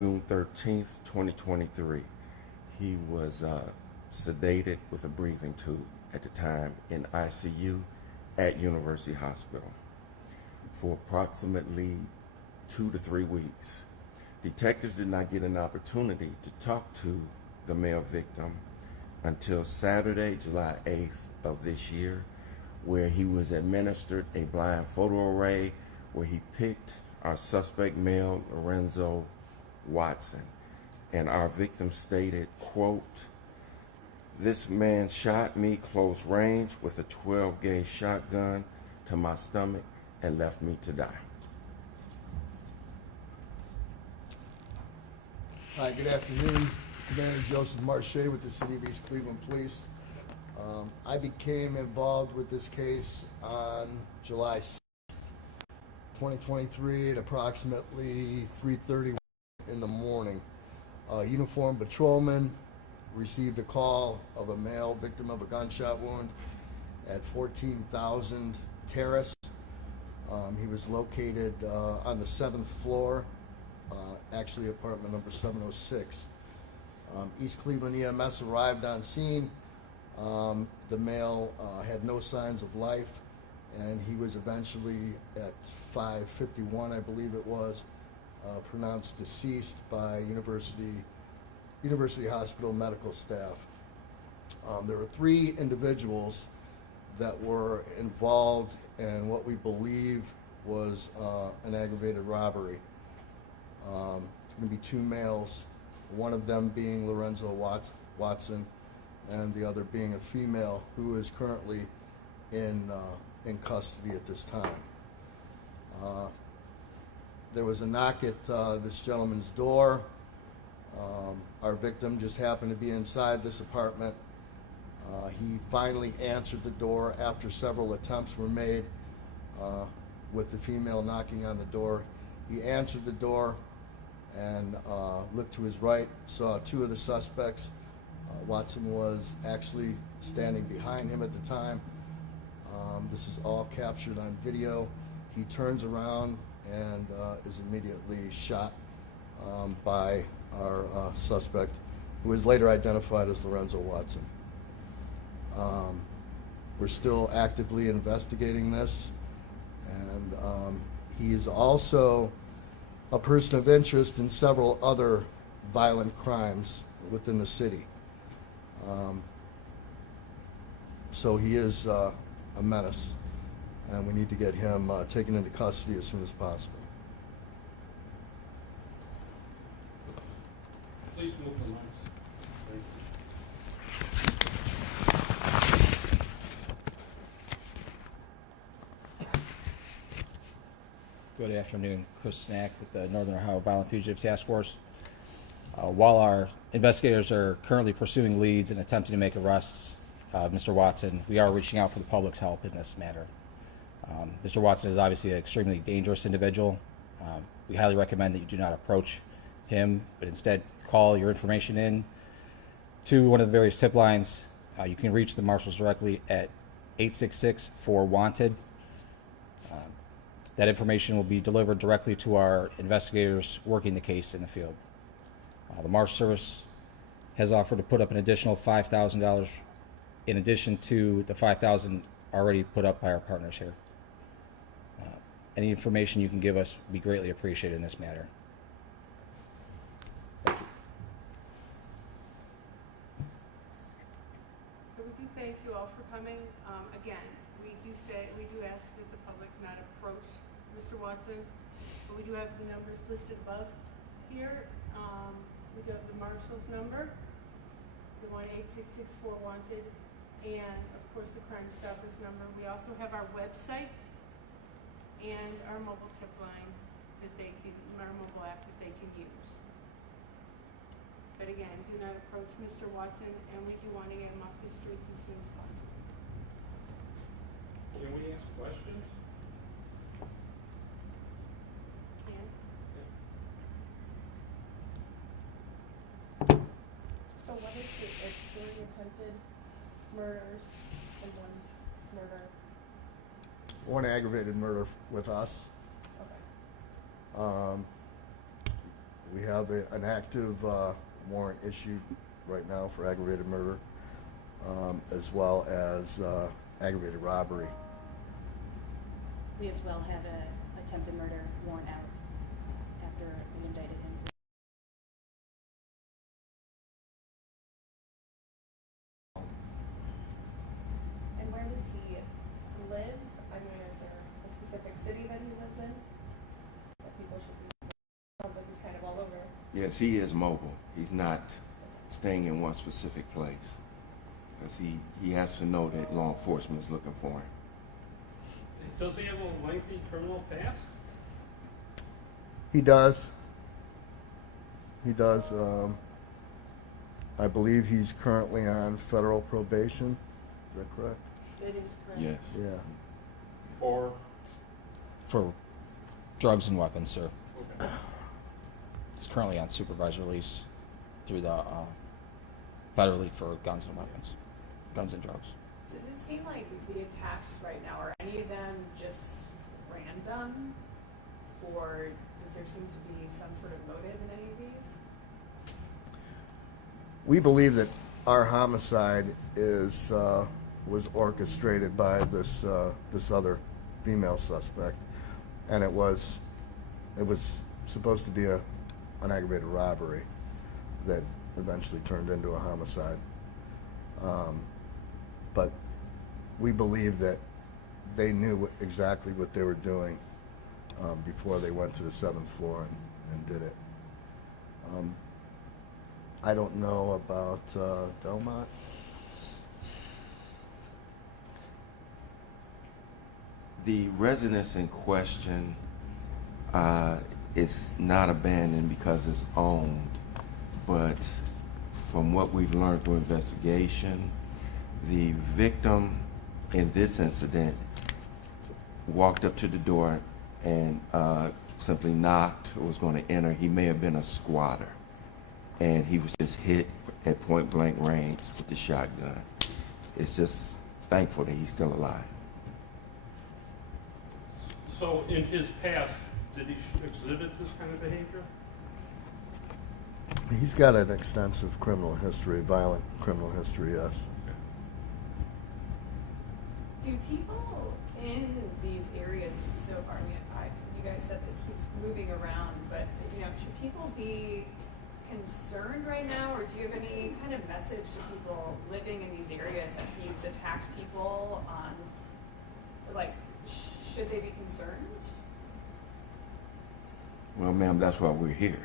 June 13th, 2023. He was sedated with a breathing tube at the time in ICU at University Hospital for approximately 2 to 3 weeks. Detectives did not get an opportunity to talk to the male victim until Saturday, July 8th of this year, where he was administered a blind photo array where he picked our suspect male, Lorenzo Watson. And our victim stated, quote, "This man shot me close range with a 12 gauge shotgun to my stomach and left me to die." Hi, good afternoon. Commander Joseph Marche with the City of East Cleveland Police. I became involved with this case on July 6th, 2023 at approximately 3:30 in the morning. A uniformed patrolman received a call of a male victim of a gunshot wound at 14,000 Terrace. He was located on the 7th floor, actually apartment number 706. East Cleveland EMS arrived on scene. The male had no signs of life, and he was eventually at 5:51, I believe it was, pronounced deceased by University Hospital medical staff. There were 3 individuals that were involved in what we believe was an aggravated robbery. It's going to be 2 males, one of them being Lorenzo Watson, and the other being a female who is currently in custody at this time. There was a knock at this gentleman's door. Our victim just happened to be inside this apartment. He finally answered the door after several attempts were made with the female knocking on the door. He answered the door and looked to his right, saw 2 of the suspects. Watson was actually standing behind him at the time. This is all captured on video. He turns around and is immediately shot by our suspect, who is later identified as Lorenzo Watson. We're still actively investigating this, and he is also a person of interest in several other violent crimes within the city. So he is a menace, and we need to get him taken into custody as soon as possible. Please move the mics. Thank you. Good afternoon. Chris Snack with the Northern Ohio Violent Fugitive Task Force. While our investigators are currently pursuing leads and attempting to make arrests of Mr. Watson, we are reaching out for the public's help in this matter. Mr. Watson is obviously an extremely dangerous individual. We highly recommend that you do not approach him, but instead call your information in to one of the various tip lines. You can reach the marshals directly at 866-4-WANTED. That information will be delivered directly to our investigators working the case in the field. The Marshal Service has offered to put up an additional $5,000 in addition to the $5,000 already put up by our partners here. Any information you can give us would be greatly appreciated in this matter. Thank you. So we do thank you all for coming. Again, we do ask that the public not approach Mr. Watson, but we do have the numbers listed above here. We do have the marshal's number, the 1-866-4-WANTED, and of course the Crime Stoppers number. We also have our website and our mobile tip line our mobile app that they can use. But again, do not approach Mr. Watson, and we do want to get him off the streets as soon as possible. Can we ask questions? Can? So what is it? It's 3 attempted murders and 1 murder. 1 aggravated murder with us. Okay. We have an active warrant issued right now for aggravated murder, as well as aggravated robbery. We as well have a attempted murder warrant out after we indicted him. And where does he live? I mean, is there a specific city that he lives in? That people should be, sounds like he's kind of all over. Yes, he is mobile. He's not staying in one specific place. Because he has to know that law enforcement is looking for him. Does he have a lengthy criminal past? He does. He does. I believe he's currently on federal probation. Is that correct? That is correct. Yes. Yeah. Or, For drugs and weapons, sir. okay. He's currently on supervised release through the federally for guns and weapons, guns and drugs. Does it seem like the attacks right now, are any of them just random? Or does there seem to be some sort of motive in any of these? We believe that our homicide is was orchestrated by this other female suspect, and it was supposed to be an aggravated robbery that eventually turned into a homicide. But we believe that they knew exactly what they were doing before they went to the 7th floor and did it. I don't know about Delmont. The residence in question is not abandoned because it's owned, but from what we've learned through investigation, the victim in this incident walked up to the door and simply knocked or was going to enter. He may have been a squatter, and he was just hit at point blank range with the shotgun. It's just thankful that he's still alive. So in his past, did he exhibit this kind of behavior? He's got an extensive criminal history, violent criminal history, yes. Do people in these areas so far, I mean, you guys said that he's moving around, but, you know, should people be concerned right now, or do you have any kind of message to people living in these areas that he's attacked people on, like, should they be concerned? Well, ma'am, that's why we're here.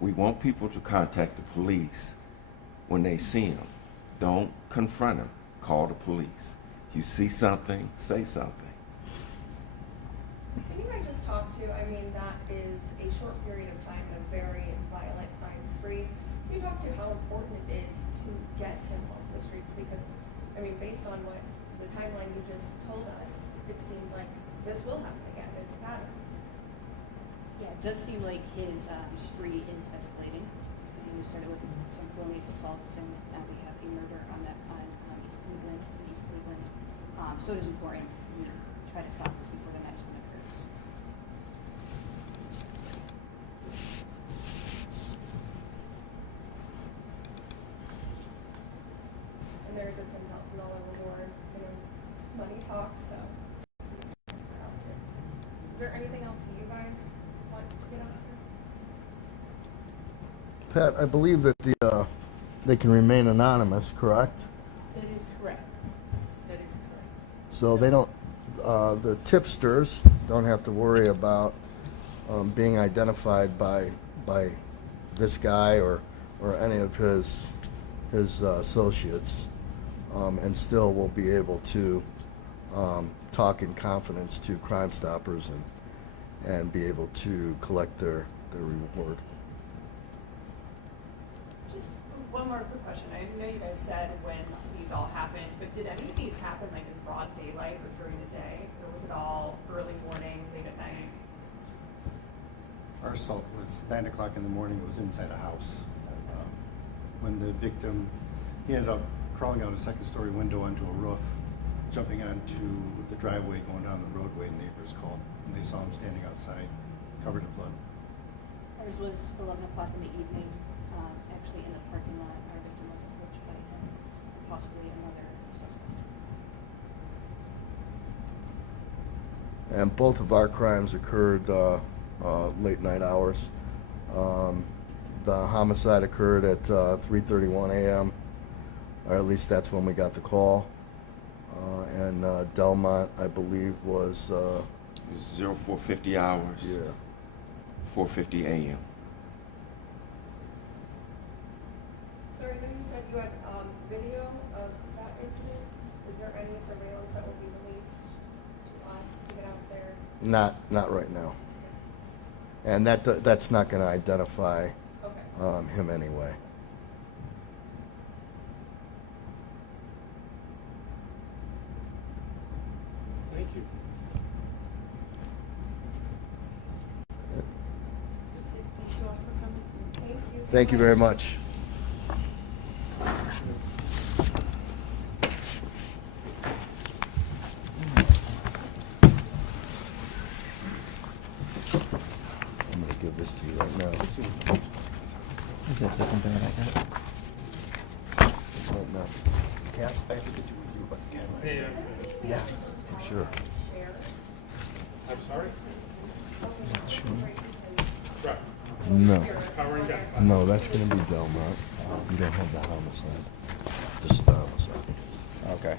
We want people to contact the police when they see him. Don't confront him. Call the police. You see something, say something. Can you guys just talk to, I mean, that is a short period of time and a very violent crime spree. Can you talk to how important it is to get him off the streets? Because, I mean, based on what the timeline you just told us, it seems like this will happen again. It's a pattern. Yeah, it does seem like his spree is escalating. We started with some felonious assaults, and now we have a murder on that on East Cleveland. So it is important we try to stop this before the next one occurs. And there is a $10,000 reward. You know, money talks, so we're out to. Is there anything else you guys want to get out here? Pat, I believe that they can remain anonymous, correct? That is correct. That is correct. So they don't, the tipsters don't have to worry about being identified by this guy or any of his associates, and still will be able to talk in confidence to Crime Stoppers and be able to collect their reward. Just one more quick question. I know you guys said when these all happened, but did any of these happen like in broad daylight or during the day? Or was it all early morning, late at night? Our assault was 9 o'clock in the morning. It was inside a house. When the victim, he ended up crawling out a second-story window onto a roof, jumping onto the driveway, going down the roadway, and neighbors called, and they saw him standing outside, covered in blood. Ours was 11 o'clock in the evening, actually in the parking lot. Our victim was approached by him, possibly another suspect. And both of our crimes occurred late night hours. The homicide occurred at 3:31 a.m., or at least that's when we got the call. And Delmont, I believe, was It was 0450 hours, yeah. 4:50 a.m. Sir, I know you said you had video of that incident. Is there any surveillance that will be released to us to get out there? Not right now. And that's not going to identify Okay. him anyway. Thank you. Thank you all for coming. Thank you. so Thank you much. very much. I'm going to give this to you right now. Is it different than what I got? Right now. Cat, I have to get you with you, but Cat. Hey, Yeah, sure. I'm sorry? Right. No, Powering down. no, that's going to be Delmont. You don't have the homicide. This is the homicide. Okay.